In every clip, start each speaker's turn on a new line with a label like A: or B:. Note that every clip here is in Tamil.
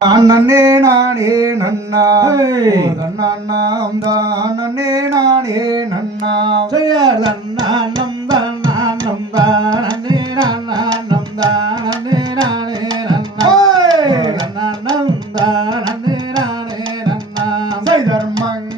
A: நன்னே நானே நன்னா
B: ஏய்.
A: தன்னாம் தான். நன்னே நானே நன்னா
B: செய்யார் தன்னானம் தானம் தானே நானம் தானே நானே நன்னா. தன்னானம் தானே நானே நன்னா
A: செய்தர் மங்கையே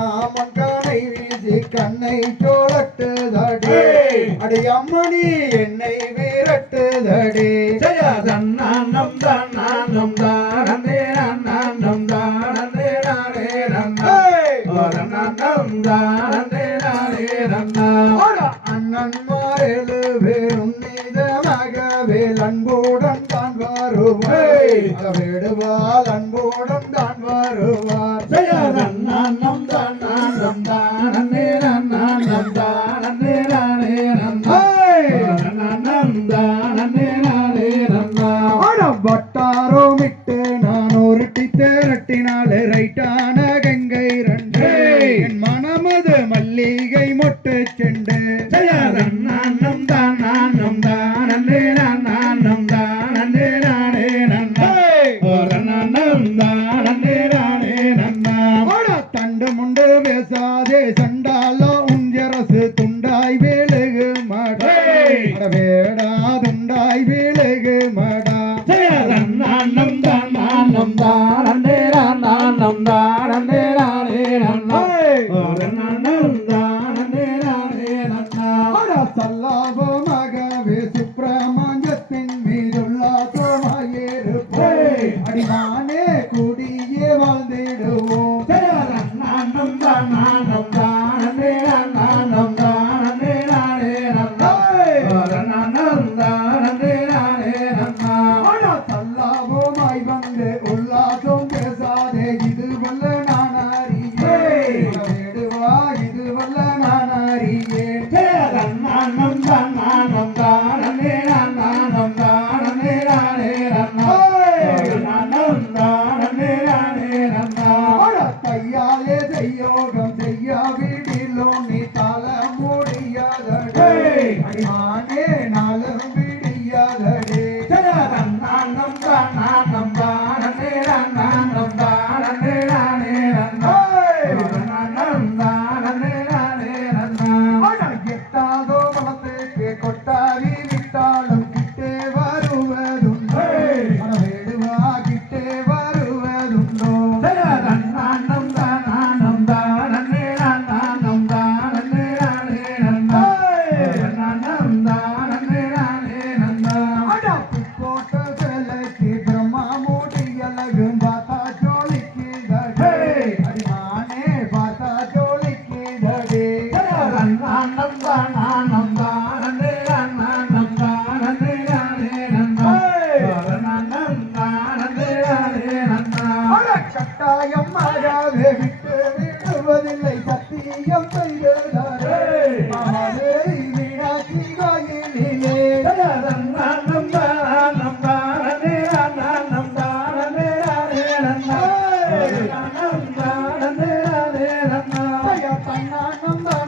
A: காமன் கனை வீசி கண்ணை சோழட்டுதடி ஏய். அடி அம்மணி என்னை விரட்டுதடி.
B: செய்யார் தன்னானம் தானம் தானே நானம் தானே நானே
A: ஏய்.
B: தன்னானம் தானே நானே
A: அட அண்ணன்மாரேழு பேரும் நீதமாகவே அன்புடன் தான் வருவார். விடுவால் அன்புடன் தான் வருவார்.
B: செய்யார் தன்னானம்
A: மல்லிகை மொட்டு செண்டு.
B: தானம் தானே நானம் தானே நானே நன்னா தன்னானம் தானே நானே நன்னா
A: தண்டு முண்டு பேசாதே சண்டால உஞ்சரசு துண்டாய் வேலுகு மாட. வேடா 阿里山。விட்டாரி விட்டாலும் கிட்டே வருவதுண்டோ வேடுவா கிட்டே வருவதுண்டோ
B: தன்னானம் தானானம் தானே நானம் தானே நானே
A: நந்தானம்
B: தானே நானே நந்தா
A: போட்ட விலைக்கு பிரம்மா மூடி அழகும் பார்த்தா ஜோலிக்கு தடே. அடிமானே பார்த்தா ஜோலிக்கு தடே.
B: தன்னானம் தானா
A: சத்தியம் ஆகாது விட்டு விடுவதில்லை. சத்தியம் செய்ததாரே மகாதேவி மீனாட்சி கோயிலே
B: நம்பா நம்பா நம்பா நேரா நம்பா நேரா நேரா
A: நம்பா